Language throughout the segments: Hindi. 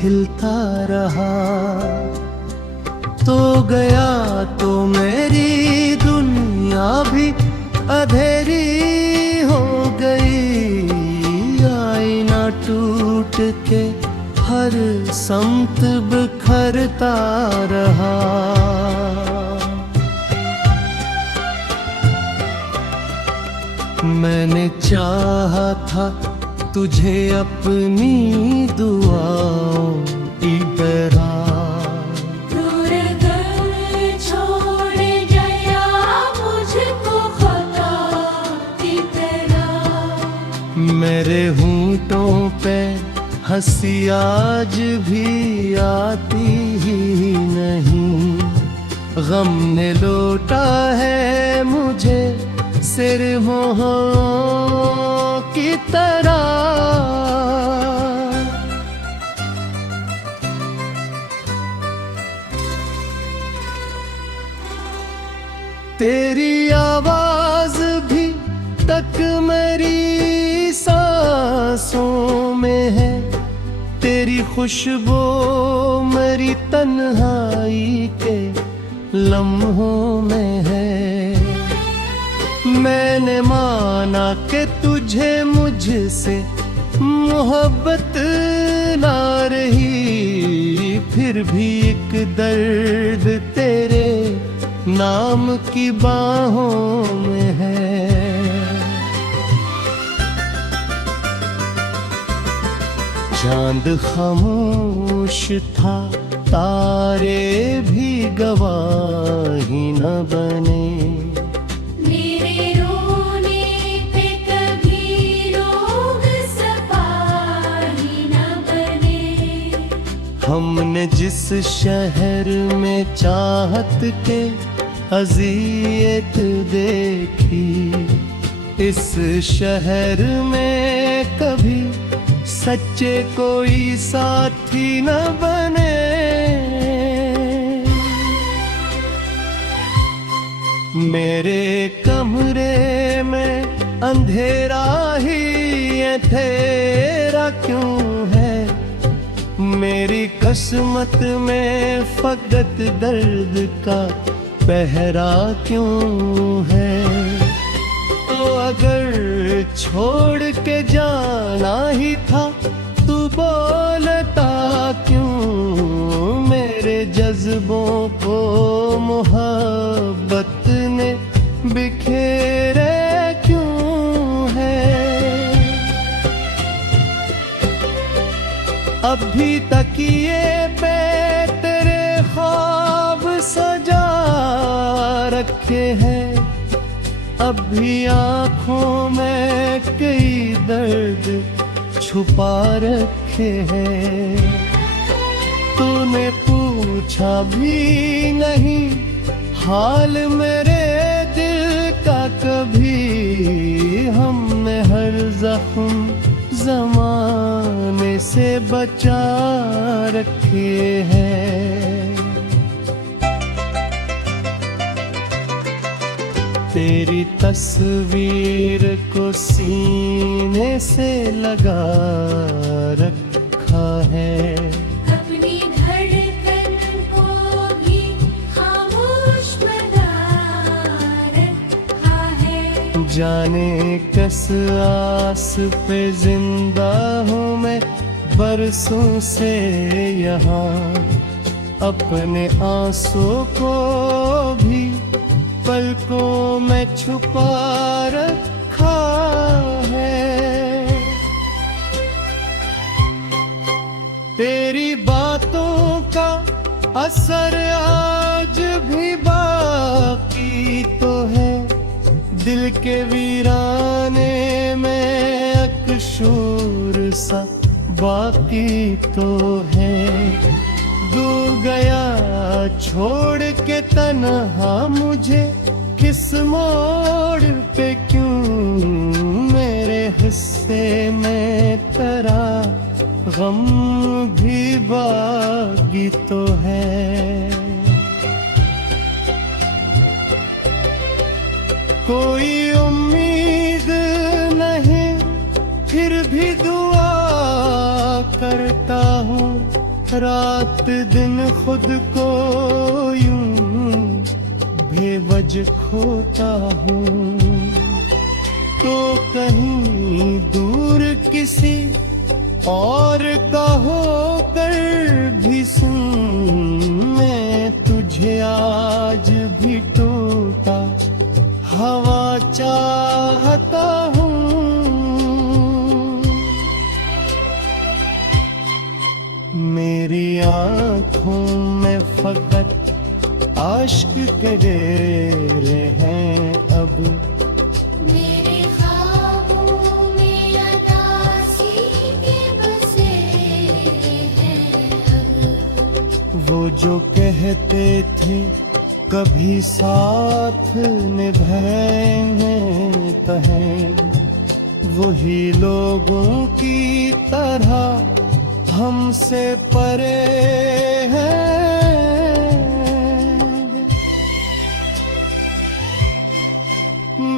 खिलता रहा। तो गया तो मेरी दुनिया भी अंधेरी हो गई। आईना टूट के हर समत बिखरता रहा। मैंने चाहा था तुझे अपनी दुआओं की तरह। दूर कर छोड़ गया मुझको खता की तरह। मेरे होंठों पे हंसी आज भी आती ही नहीं। गम ने लौटा है मुझे सिर मोहों की तरह। तेरी आवाज भी तक मेरी सांसों में है। तेरी खुशबू मेरी तन्हाई के लम्हों में है। मैंने माना कि तुझे मुझसे मोहब्बत ना रही। फिर भी एक दर्द तेरे नाम की बाहों में है। चांद खामोश था, तारे भी गवाही न बने। मेरे रोने पे कभी लोग सपाही न बने। हमने जिस शहर में चाहत के अज़ियत देखी, इस शहर में कभी सच्चे कोई साथी न बने। मेरे कमरे में अंधेरा ही है, तेरा क्यों है? मेरी किस्मत में फकत दर्द का पहरा क्यों है? तो अगर छोड़ के जाना ही था, तू बोलता क्यों? मेरे जज्बों को मोहब्बत ने बिखेरे क्यों है? अभी तकिए पे तेरे ख्वाब सजा रखे हैं। अभी आँखों में कई दर्द छुपा रखे हैं। तूने पूछा भी नहीं हाल मेरे दिल का कभी। हमने हर जख्म ज़माने से बचा रखे हैं। तेरी तस्वीर को सीने से लगा रखा है। अपनी धड़कन को भी खामोश बना रखा है। जाने किस आस पे जिंदा हूँ मैं बरसों से यहाँ। अपने आंसू को भी पलकों में छुपा रखा है। तेरी बातों का असर आज भी बाकी तो है। दिल के वीराने में अकशूर सा बाकी तो है। दूर गया छोड़ के तन्हा मुझे, किस मोड़ पे क्यों? मेरे हिस्से में तेरा गम भी बाकी तो है। कोई उम्मीद नहीं फिर भी दुआ करता हूँ। रात दिन खुद को यूं बेवजह खोता हूँ, तो कहीं दूर किसी और का होकर भी सुन, मैं तुझे आज भी टूटा हवा चाहता हूँ। मेरी आँखों में फकत आश्क के डेरे हैं अब, मेरे ख्वाबों में अदासी के बसेरे हैं अब। वो जो कहते थे कभी साथ निभाएंगे कहें, वही लोगों की तरह हमसे परे हैं।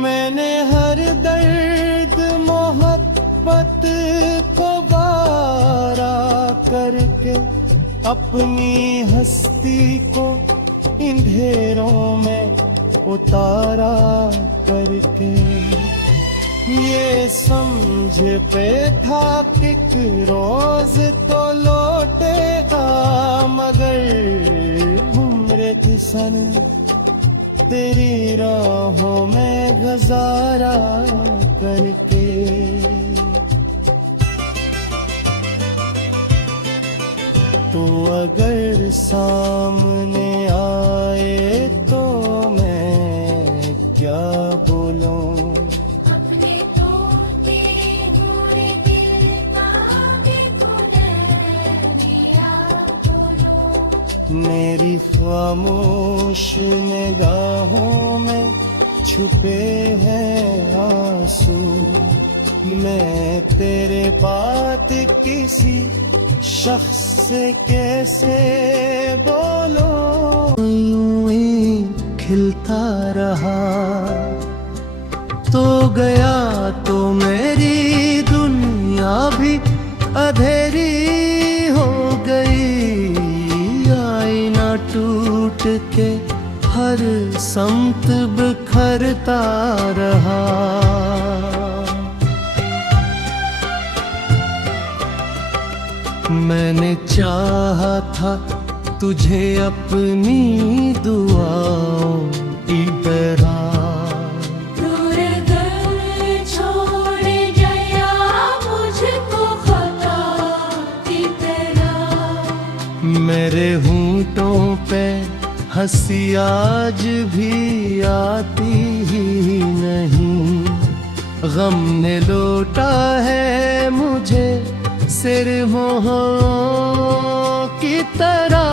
मैंने हर दर्द मोहब्बत को बारा करके अपनी हस्ती को अंधेरों में उतारा करके, ये समझ पे था कि रोज तो लौटेगा, मगर उम्र की सन तेरी राहों में गुजारा करके। तो अगर सामने आए तो मैं क्या बोलूं, अपने तोते हुए दिल का भी बुलंदिया बोलो। मेरी खामोश निगाहों में छुपे हैं आंसू, मैं तेरे बात किसी शख्स से कैसे बोलूं। यूं ही खिलता रहा तो गया तो मेरी दुनिया भी अंधेरी हो गई, आईना टूट के हर समत बिखरता रहा। मैंने चाहा था तुझे अपनी दुआओं की तरह, दूर घर छोड़ गया मुझको खता की तरह। मेरे होंठों पे हंसी आज भी आती ही नहीं, गम ने लौटा है मुझे सिर मोहों की तरह।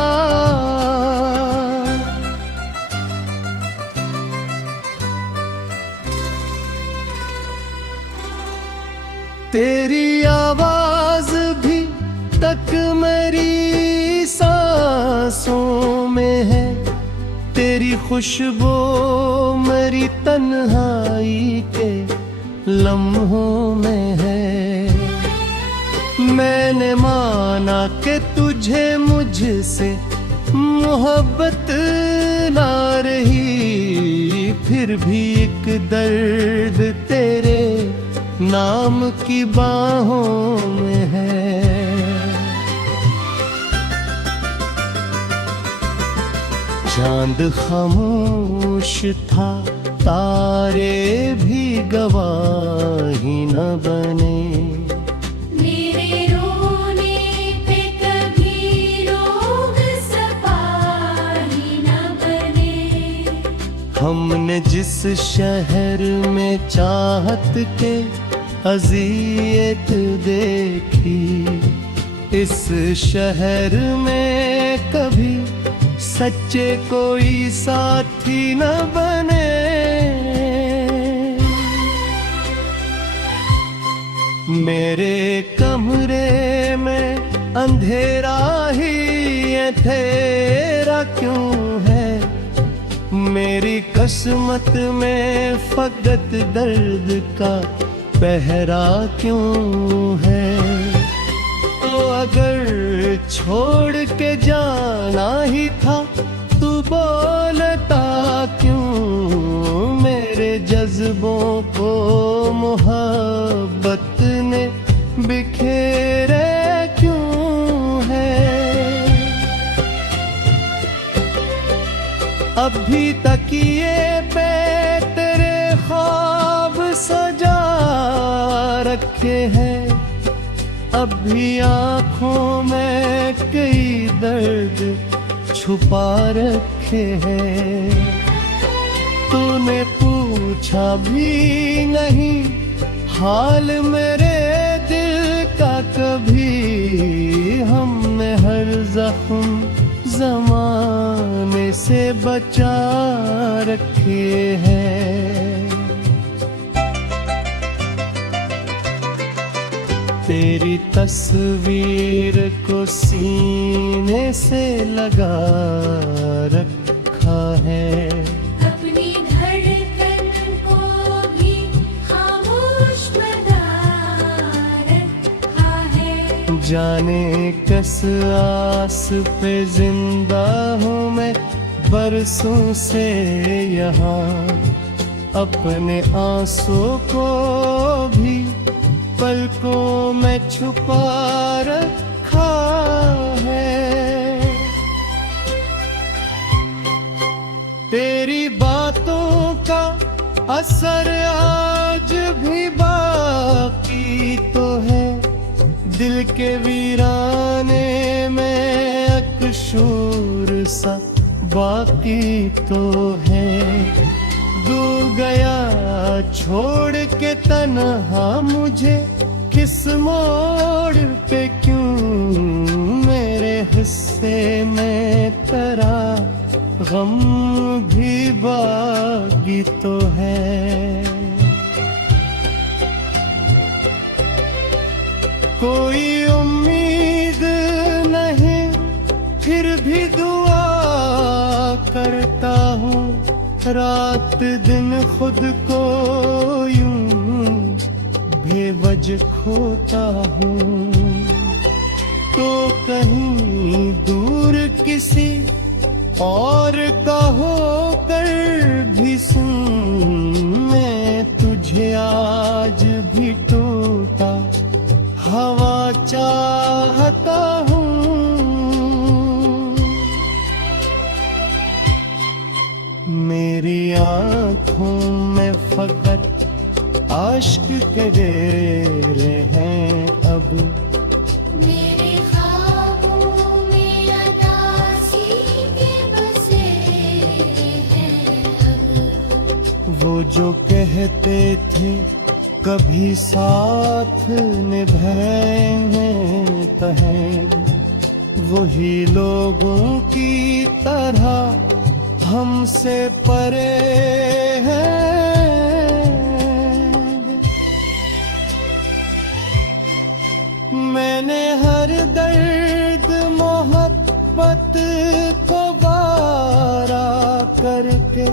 तेरी आवाज भी तक मेरी सांसों में है, तेरी खुशबू मेरी तन्हाई के लम्हों में है। मैंने माना कि तुझे मुझसे मोहब्बत ना रही, फिर भी एक दर्द तेरे नाम की बाहों में है। चांद खामोश था, तारे भी गवाही न बने, मेरे रोने पे कभी लोग सपाही न बने। हमने जिस शहर में चाहत के अज़ियत देखी, इस शहर में कभी सच्चे कोई साथी न बने। मेरे कमरे में अंधेरा ही है, तेरा क्यों है? मेरी किस्मत में फकत दर्द का पहरा क्यों है? तो अगर छोड़ के जाना ही था, तू बोलता क्यों? मेरे जज्बों को मोहब्बत ने बिखेरे क्यों है? अभी तकिए पे तेरे ख्वाब सजा रखे हैं, अभी आँखों में कई दर्द छुपा रखे हैं। तूने पूछा भी नहीं हाल मेरे दिल का कभी, हमने हर जख्म ज़माने से बचा रखे हैं। तेरी तस्वीर को सीने से लगा रखा है, अपनी धड़कन को भी खामोश बना रखा है। जाने किस आस पे जिंदा हूँ मैं बरसों से यहाँ, अपने आंसू को भी पलकों में छुपा रखा है। तेरी बातों का असर आज भी बाकी तो है, दिल के वीराने में अकशूर सा बाकी तो है। दूर गया छोड़ के तन्हा मुझे, किस मोड़ पे क्यों? मेरे हिस्से में तेरा गम भी बाकी तो है। कोई उम्मीद नहीं फिर भी दुआ करता हूँ, रात दिन खुद को यूं बेवजह खोता हूँ। तो कहीं दूर किसी और का होकर भी सुन, मैं तुझे आज भी टूटा हवा चाहता हूँ। मेरी आँखों में फकत आश्क के डेरे हैं अब, मेरे ख्वाबों में अदासी के बसे हैं अब। वो जो कहते थे कभी साथ निभाएंगे तहें, वही लोगों की तरह हमसे परे हैं। मैंने हर दर्द मोहब्बत को बारा करके,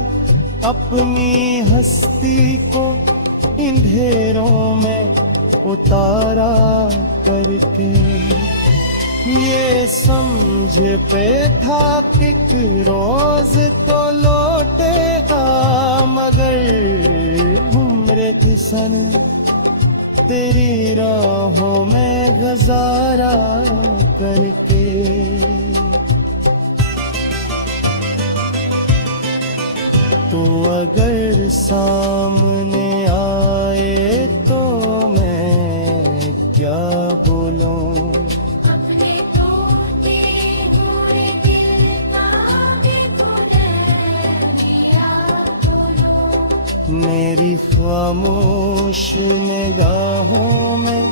अपनी हस्ती को अंधेरों में उतारा करके, ये समझ पे था कि रोज तो लौटेगा, मगर उम्र किसन तेरी राहों में गुजारा करके। तो अगर सामने आए तो मैं क्या बोलूं? अपने टूटे हुए दिल का भी पुनर्मिया बोलो। मेरी खामोश निगाहों में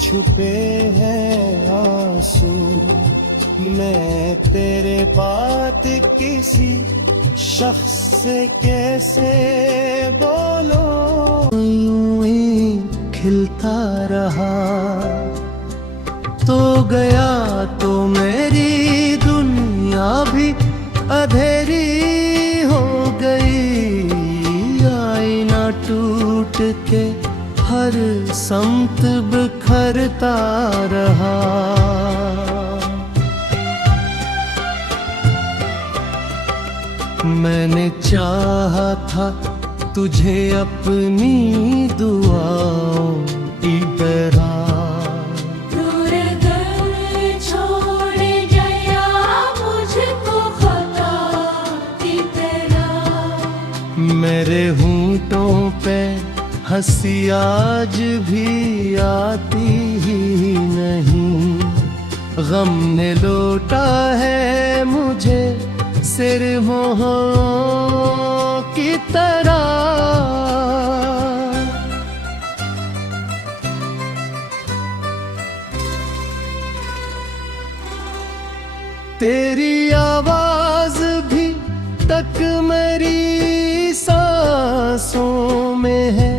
छुपे हैं आंसू, मैं तेरे बात किसी शख्स से कैसे बोलूं? यूं ही खिलता रहा तो गया तो मेरी दुनिया भी अंधेरी हो गई। आईना टूट के हर समत बिखरता रहा। मैंने चाहा था तुझे अपनी दुआओं की तरह। दूर कर छोड़ गया मुझको खता की तरह। मेरे होंठों पे हंसी आज भी आती ही नहीं, गम ने लौटा है मुझे सिरमोहों की तरह। तेरी आवाज भी तक मेरी सांसों में है,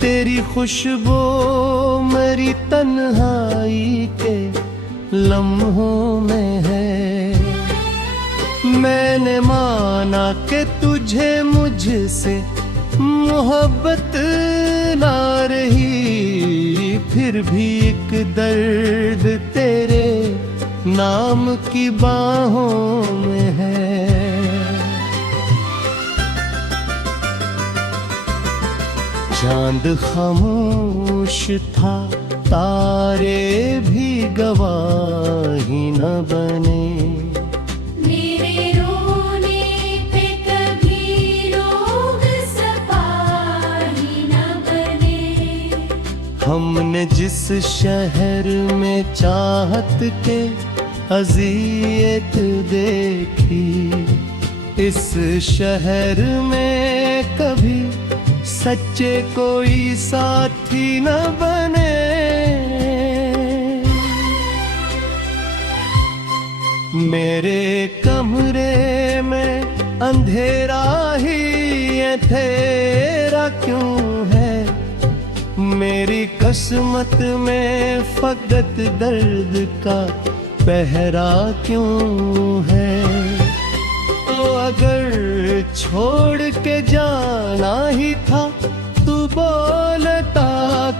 तेरी खुशबू मेरी तन्हाई के लम्हों में है। मैंने माना कि तुझे मुझसे मोहब्बत ना रही, फिर भी एक दर्द तेरे नाम की बाहों में है। चांद खामोश था, तारे भी गवाही न बने। मेरे रोने पे कभी लोग सपाही न बने। हमने जिस शहर में चाहत के अज़ियत देखी, इस शहर में कभी सच्चे कोई साथी न बने। मेरे कमरे में अंधेरा ही है, तेरा क्यों है? मेरी किस्मत में फकत दर्द का पहरा क्यों है? तो अगर छोड़ के जाना ही था, तू बोलता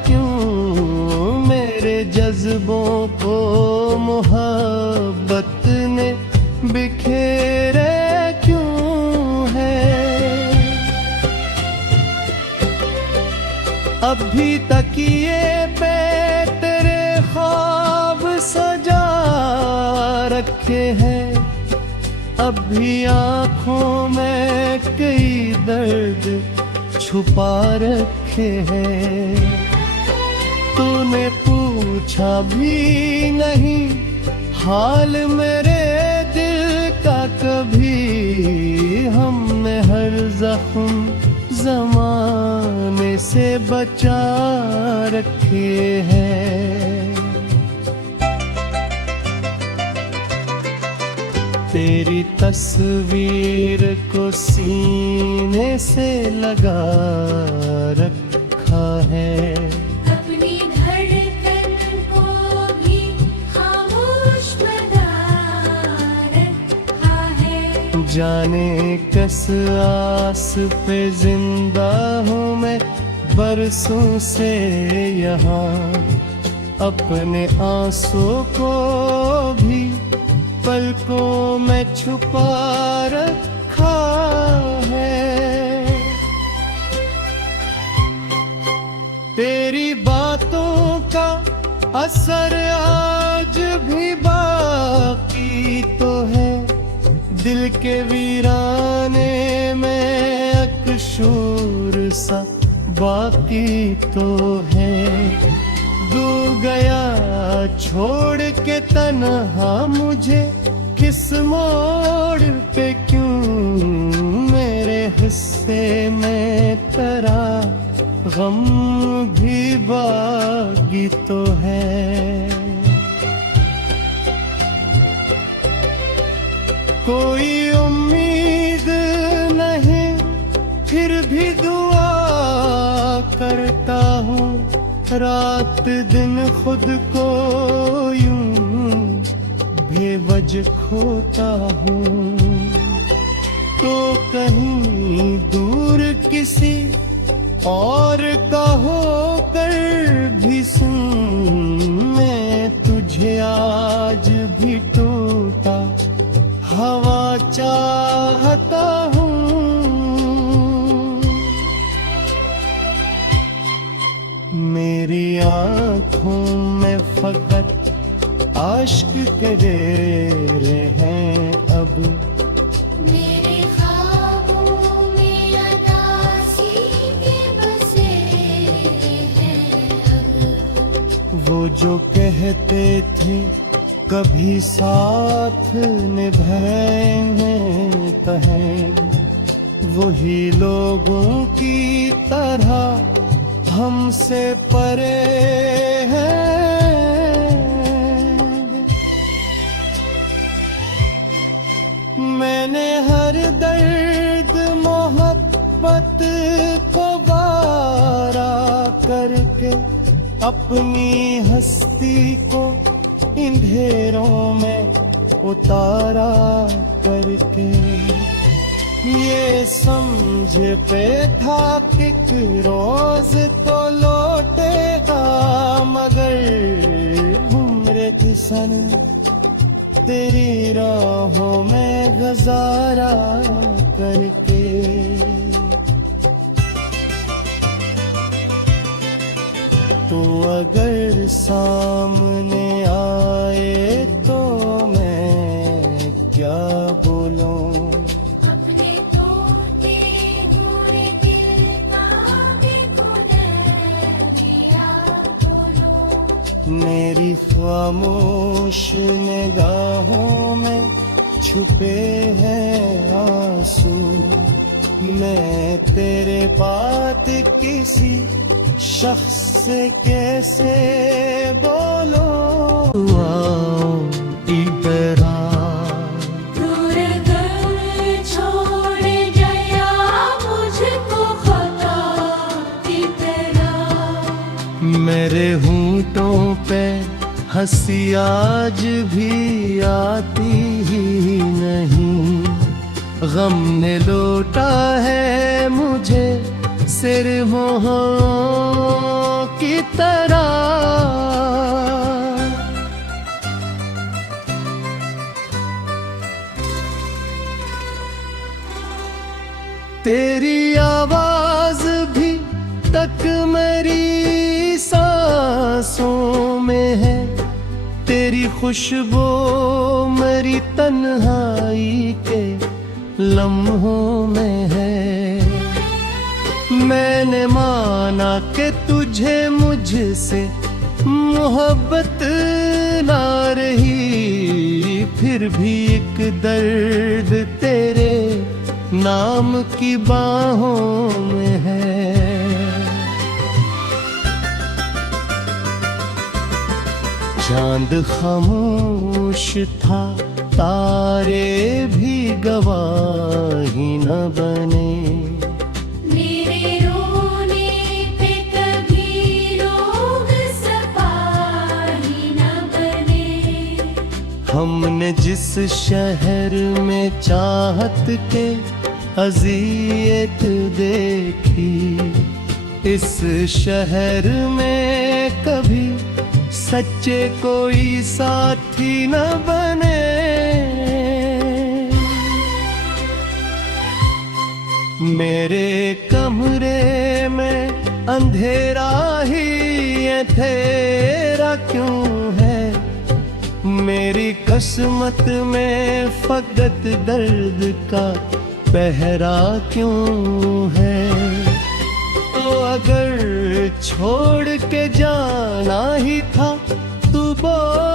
क्यों? मेरे जज्बों को मोहब्बत ने बिखेरे क्यों है? अभी तकिए पे तेरे ख्वाब सजा रखे हैं, अभी आँखों में कई दर्द छुपा रखे हैं। तूने पूछा भी नहीं हाल मेरे दिल का कभी, हमने हर जख्म ज़माने से बचा रखे हैं। तेरी तस्वीर को सीने से लगा रखा है, अपनी धड़कन को भी खामोश बना रखा है। जाने किस आस पे जिंदा हूँ मैं बरसों से यहाँ, अपने आंसू को भी पलकों में छुपा रखा है। तेरी बातों का असर आज भी बाकी तो है, दिल के वीराने में अकशूर सा बाकी तो है। दूर गया छोड़ के तन्हा मुझे, किस मोड़ पे क्यों? मेरे हिस्से में तेरा गम भी बाकी तो है। कोई उम्मीद नहीं फिर भी दुआ करता हूँ, रात दिन खुद को यूं बेवजह खोता हूँ। तो कहीं दूर किसी और का होकर भी सुन, मैं तुझे आज भी टूटा हवा चाहता हूँ। आंखों में फकत आश्क करे हैं अब। मेरे ख्वाबों में अदासी के बसेरे हैं अब। वो जो कहते थे कभी साथ निभाएंगे कहेंगे, वही लोगों की तरह हमसे परे हैं। मैंने हर दर्द मोहब्बत को बारा करके अपनी हस्ती को अंधेरों में उतारा करके, ये समझ पे था कि रोज तो लौटेगा, मगर उम्र की सन तेरी राहों में गुजारा करके। तो अगर सामने आए तो मैं क्या बोलूं, अपने टूटे हुए दिल का भी पुनर्मिया बोलो। मेरी खामोश निगाहों में छुपे हैं आंसू, मैं तेरे बात किसी शख्स से कैसे बोलूं। दूर घर छोड़ गया मुझको खता की तरह। मेरे होंठों पे हंसी आज भी आती ही नहीं, गम ने लौटा है मुझे सिर्फ की तरह। तेरी आवाज भी तक मेरी सांसों में है, तेरी खुशबू मेरी तन्हाई के लम्हों में है। मैंने माना कि तुझे मुझसे मोहब्बत ना रही, फिर भी एक दर्द तेरे नाम की बाहों में है। चांद खामोश था, तारे भी गवाही न बने। मेरे रोने पे कभी लोग सपाही न बने। हमने जिस शहर में चाहत के अज़ियत देखी, इस शहर में कभी सच्चे कोई साथी न बने। मेरे कमरे में अंधेरा ही ये तेरा क्यों है, मेरी किस्मत में फकत दर्द का पहरा क्यों है। तो अगर छोड़ के जाना ही था तू बोल